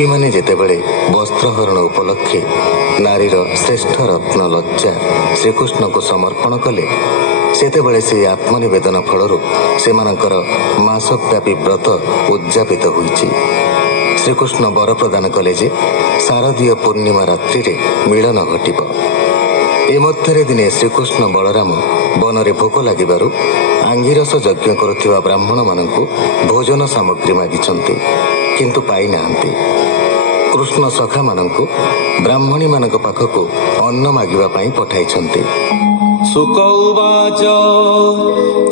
ଗୋପୀ ମାନେ ଯେତେବେଳେ ବସ୍ତ୍ରହରଣ ଉପଲକ୍ଷେ ନାରୀର ଶ୍ରେଷ୍ଠ ରତ୍ନ ଲଜ୍ଜା ଶ୍ରୀକୃଷ୍ଣଙ୍କୁ ସମର୍ପଣ କଲେ, ସେତେବେଳେ ସେହି ଆତ୍ମନିବେଦନ ଫଳରୁ ସେମାନଙ୍କର ମାସବ୍ୟାପୀ ବ୍ରତ ଉଦ୍ଯାପିତ ହୋଇଛି। ଶ୍ରୀକୃଷ୍ଣ ବର ପ୍ରଦାନ କଲେ ଯେ ଶାରଦୀୟ ପୂର୍ଣ୍ଣିମା ରାତ୍ରିରେ ମିଳନ ଘଟିବ। ଏ ମଧ୍ୟରେ ଦିନେ ଶ୍ରୀକୃଷ୍ଣ ବଳରାମ ବନରେ ଭୋକ ଲାଗିବାରୁ ଆଙ୍ଗିରସ ଯଜ୍ଞ କରୁଥିବା ବ୍ରାହ୍ମଣମାନଙ୍କୁ ଭୋଜନ ସାମଗ୍ରୀ ମାଗିଛନ୍ତି, କିନ୍ତୁ ପାଇନାହାନ୍ତି। କୃଷ୍ଣ ସଖାମାନଙ୍କୁ ବ୍ରାହ୍ମଣୀମାନଙ୍କ ପାଖକୁ ଅନ୍ନ ମାଗିବା ପାଇଁ ପଠାଇଛନ୍ତି। ଶୁକ ଉବାଚ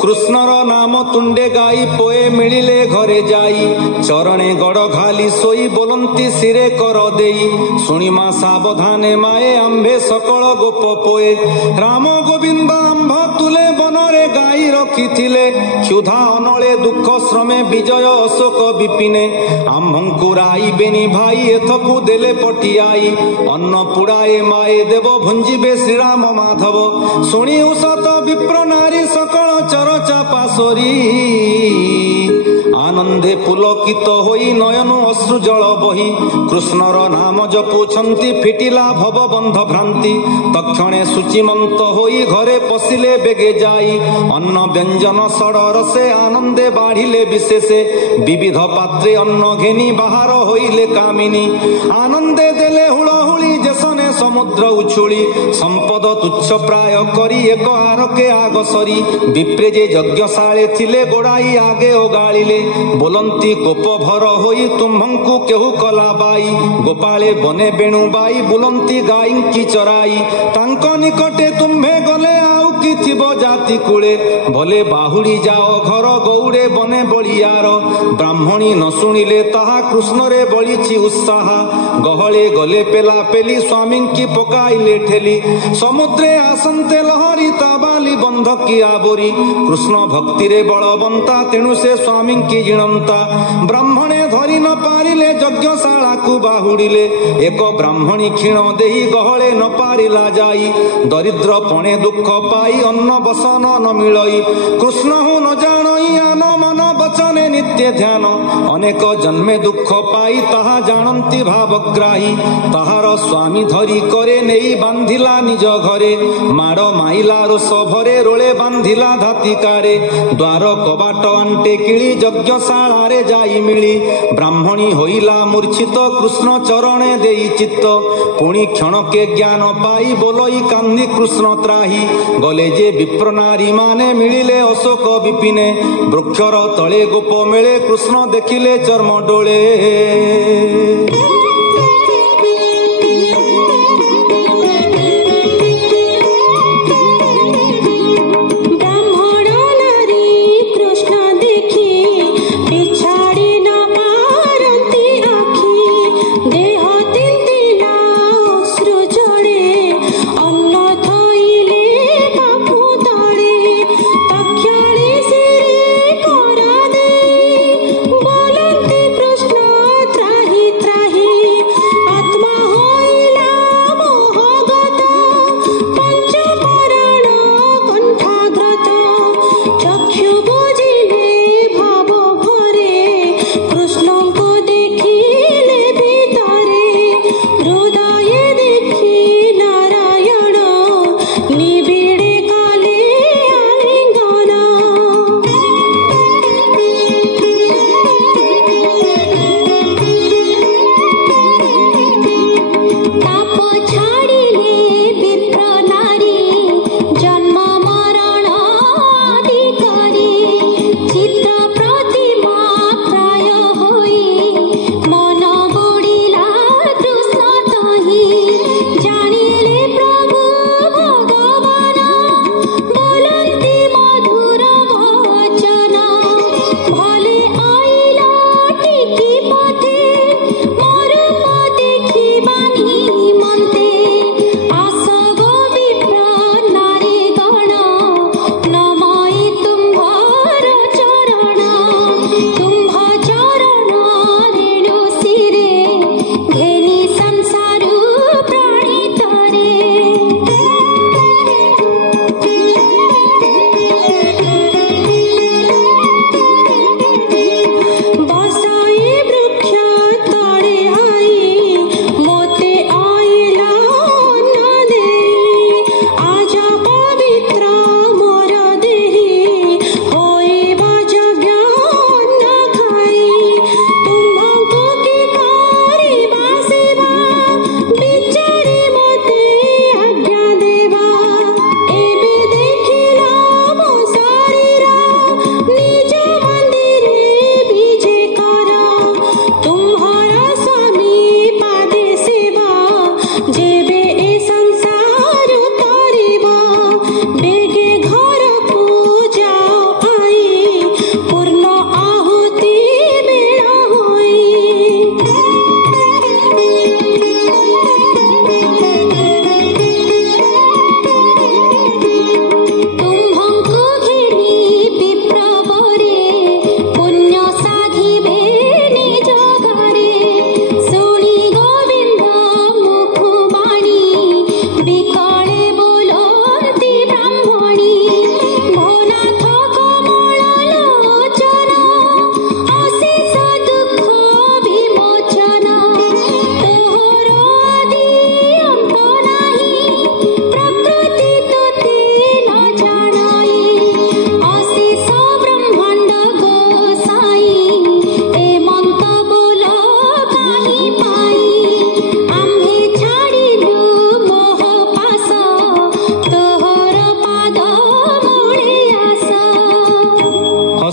କୃଷ୍ଣର ନାମ ତୁଣ୍ଡେ ଗାଇ ପୋଏ ମିଳିଲେ ଘରେ ଯାଇ, ଚରଣେ ଗଡ଼ ଘାଲି ଶୋଇ ବୋଲନ୍ତି ଶିରେ କର ଦେଇ, ଶୁଣିମା ସାବଧାନେ ମାଏ ଆମ୍ଭେ ସକଳ ଗୋପ ପୋଏ, ରାମ ଗୋବିନ୍ଦ ଆମ୍ଭ ତୁଲେ ବନରେ ଗାଇ ରଖିଥିଲେ, କ୍ଷୁଧା ଅନଳେ ଦୁଃଖ ଶ୍ରମେ ବିଜୟ ଅଶୋକ ବିପିନେ, ଆମ୍ଭଙ୍କୁ ରାଇବେନି ଭାଇ ଏଥକୁ ଦେଲେ ପଟିଆଇ, ଅନ୍ନ ପୁଡ଼ାଏ ମାଏ ଦେବ ଭୁଞ୍ଜିବେ ଶ୍ରୀରାମ ମାଧବ, ଶୁଣି ଉଷତ ବିପ୍ର ନାରୀ ସକଳ ଚରଚା ପାଶରୀ, ଆନନ୍ଦେ ପୁଲକିତ ହୋଇ ନୟନ ଅଶ୍ରୁ ଜଳ ବହି, କୃଷ୍ଣର ନାମ ଜପୁଛନ୍ତି ଫିଟିଲା ଭବ ବନ୍ଧ ଭ୍ରାନ୍ତି, ତକ୍ଷଣେ ସୂଚିମନ୍ତ ହୋଇ ଘରେ ପଶିଲେ ବେଗେ ଯାଇ, ଅନ୍ନ ବ୍ୟଞ୍ଜନ ଷଡ଼ ରସେ ଆନନ୍ଦେ ବାଢ଼ିଲେ ବିଶେଷେ, ବିବିଧ ପାତ୍ରେ ଅନ୍ନ ଘେନି ବାହାର ହୋଇଲେ କାମିନୀ, ଆନନ୍ଦେ ଦେଲେ ହୁଳହୁଳି ଯେସନେ ସମୁଦ୍ର ଉଛୁଳି, ସମ୍ପଦ ତୁଚ୍ଛ ପ୍ରାୟ କରି ଏକ ଆରକେ ଆଗ ସରି, ବିପ୍ରେ ଯେ ଯଜ୍ଞଶାଳେ ଥିଲେ ଗୋଡ଼ାଇ ଆଗେ ଓଗାଳିଲେ, ବୋଲନ୍ତି କୋପ ଭର ହୋଇ ତୁମ୍ଭଙ୍କୁ କେହୁ କଲା ବାଇ, ଗୋପାଳେ ବନେ ବେଣୁ ବାଇ ବୁଲନ୍ତି ଗାଈଙ୍କି ଚରାଇ, ତାଙ୍କ ନିକଟେ ତୁମ୍ଭେ ଗଲେ ଆଉ କି ଥିବ ଜାତି କୁଳେ, ଭଲେ ବାହୁଡ଼ି ଯାଅ ଘର ଗୌଡ଼େ ବନେ ବଳିୟାର, ବ୍ରାହ୍ମଣୀ ନ ଶୁଣିଲେ ତାହା କୃଷ୍ଣରେ ବଳିଛି ଉତ୍ସାହ, ଗହଳେ ଗଲେ ପେଲା ପେଲି ସ୍ୱାମୀଙ୍କି ପକାଇଲେ ଠେଲି, ସମୁଦ୍ରେ ଆସନ୍ତେ ଲହରୀ ତା ବାଲି ବନ୍ଧ କିଆ ବୋରି, କୃଷ୍ଣ ଭକ୍ତିରେ ବଳବନ୍ତା ତେଣୁ ସେ ସ୍ୱାମୀଙ୍କି ଜିଣନ୍ତା, ବ୍ରାହ୍ମଣେ ଧରି ନ ପାରିଲେ ଯଜ୍ଞଶାଳାକୁ ବାହୁଡ଼ିଲେ, ଏକ ବ୍ରାହ୍ମଣୀ କ୍ଷୀଣ ଦେଇ ଗହଳେ ନ ପାରିଲା ଯାଇ, ଦରିଦ୍ର ପଣେ ଦୁଃଖ ପାଇ ଅନ୍ନ ବସନ ନ ମିଳଇ, କୃଷ୍ଣ ହୁ ନ ଜାଣଇ ଆନ ମନ ବଚନେ ନିତ୍ୟ ଧ୍ୟାନ, ଅନେକ ଜନ୍ମେ ଦୁଃଖ ପାଇ ତାହା ଜାଣନ୍ତି ଭାବଗ୍ରାହୀ, ତାହାର ସ୍ୱାମୀ ଧରି କରେ ନେଇ ବାନ୍ଧିଲା ନିଜ ଘରେ, ମାଡ଼ ମାଇଲା ରୋଷ ଭରେ ରୋଳେ ବାନ୍ଧିଲା ଧାତିକାରେ, ଦ୍ୱାର କବାଟ ଆଣ୍ଟେ କିଳି ଯଜ୍ଞଶାଳାରେ ଯାଇ ମିଳି, ବ୍ରାହ୍ମଣୀ ହୋଇଲା ମୂର୍ଚ୍ଛିତ କୃଷ୍ଣ ଚରଣେ ଦେଇ ଚିତ୍ତ, ପୁଣି କ୍ଷଣକେ ଜ୍ଞାନ ପାଇ ବୋଲଇ କାନ୍ଦି କୃଷ୍ଣ ତ୍ରାହି, ଗଲେ ଯେ ବିପ୍ର ନାରୀ ମାନେ ମିଳିଲେ ଅଶୋକ ବିପିନେ, ବୃକ୍ଷର ତଳେ ଗୋପ ମେଳେ କୃଷ୍ଣ ଦେଖିଲେ ଚର୍ମ ଡୋଳେ। त्राहि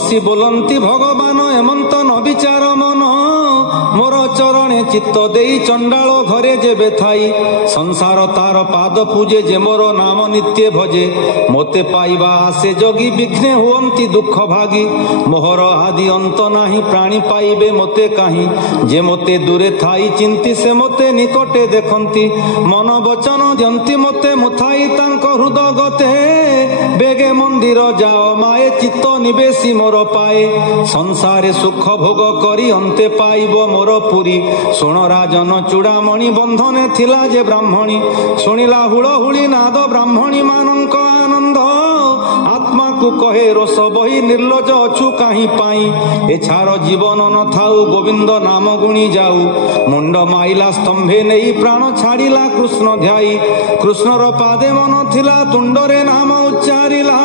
ବସି ବୋଲନ୍ତି ଭଗବାନ ଏମନ୍ତ ନ ବିଚାର ମନ ମୋର ଚରଣେ ଚିତ୍ତ ଦେଇ ଚଣ୍ଡାଳ ଘରେ ଯେବେ ଥାଇ ସଂସାର ତାର ପାଦ ପୂଜେ ଯେ ମୋର ନାମ ନିତ୍ୟ ଭଜେ ମୋତେ ପାଇବା ଆସେ ଜଗି ବିଘ୍ନେ ହୁଅନ୍ତି ଦୁଃଖ ଭାଗି ମୋହର ଆଦି ଅନ୍ତ ନାହିଁ ପ୍ରାଣୀ ପାଇବେ ମୋତେ କାହିଁ ଯେ ମୋତେ ଦୂରେ ଥାଇ ଚିନ୍ତି ସେ ମୋତେ ନିକଟେ ଦେଖନ୍ତି ମନ ବଚନ ଦିଅନ୍ତି ମୋତେ ମୁଥାଇ ତାଙ୍କ ହୃଦଗତେ ବେଗେ ମନ୍ଦିର ଯାଅ ମାଏ ଚିତ୍ତ ନିବେଶୀ ମୋର ପାଏ ସଂସାରେ ସୁଖ ଭୋଗ କରି ଅନ୍ତେ ପାଇବ ମୋର ପୁରୀ ଶୁଣ ରାଜନ ଚୂଡ଼ାମଣି ବନ୍ଧନେ ଥିଲା ଯେ ବ୍ରାହ୍ମଣୀ ଶୁଣିଲା ହୁଳହୁଳି ନାଦ ବ୍ରାହ୍ମଣୀ ମାନଙ୍କ ଆନନ୍ଦ ଆତ୍ମାକୁ କହେ ରୋଷ ବହି ନିର୍ଲଜ ଅଛୁ କାହିଁ ପାଇଁ ଏଛାର ଜୀବନ ନଥାଉ ଗୋବିନ୍ଦ ନାମ ଗୁଣି ଯାଉ ମୁଣ୍ଡ ମାଇଲା ସ୍ତମ୍ଭେ ନେଇ ପ୍ରାଣ ଛାଡ଼ିଲା କୃଷ୍ଣ ଧ୍ୟାଇ କୃଷ୍ଣର ପାଦେ ମନ ଥିଲା ତୁଣ୍ଡରେ ନାମ ଉଚ୍ଚାରିଲା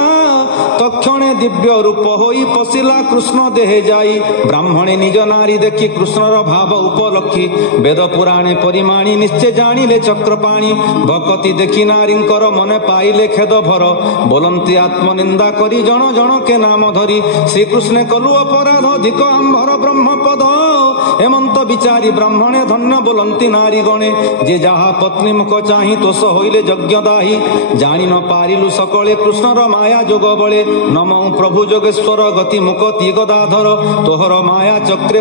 ତକ୍ଷଣେ ଦିବ୍ୟ ରୂପ ହୋଇ ପଶିଲା କୃଷ୍ଣ ଦେହେ ଯାଇ ବ୍ରାହ୍ମଣୀ ନିଜ ନାରୀ ଦେଖି କୃଷ୍ଣର ଭାବ ଉପଲକ୍ଷୀ ବେଦ ପୁରାଣେ ପରିମାଣି ନିଶ୍ଚେ ଜାଣିଲେ ଚକ୍ରପାଣି ଭକତି ଦେଖି ନାରୀଙ୍କର ମନେ ପାଇଲେ ଖେଦ ଭର ବୋଲନ୍ତି ଆତ୍ମନିନ୍ଦା କରି ଜଣ ଜଣକେ ନାମ ଧରି ଶ୍ରୀକୃଷ୍ଣ କଲୁ ଅପରାଧ ଅଧିକ ଆମ୍ଭର ବ୍ରହ୍ମପଦ ହେମନ୍ତ ବିଚାରୀ ବ୍ରାହ୍ମଣେ ଧନ୍ୟ ବୋଲନ୍ତି ନାରୀ ଗଣେ ଯେ ଯାହା ପତ୍ନୀ ମୁଖ ଚାହିଁ ତୋଷ ହୋଇଲେ ଯଜ୍ଞ ଦାହି ଜାଣି ନ ପାରିଲୁ ସକଳେ କୃଷ୍ଣର ମାୟା ଯୋଗ ବଳେ ନମଃ ପ୍ରଭୁ ଯୋଗେଶ୍ୱର ଗତି ମୁକତି ଗଦାଧର ତୋହର ମାୟା ଚକ୍ରେ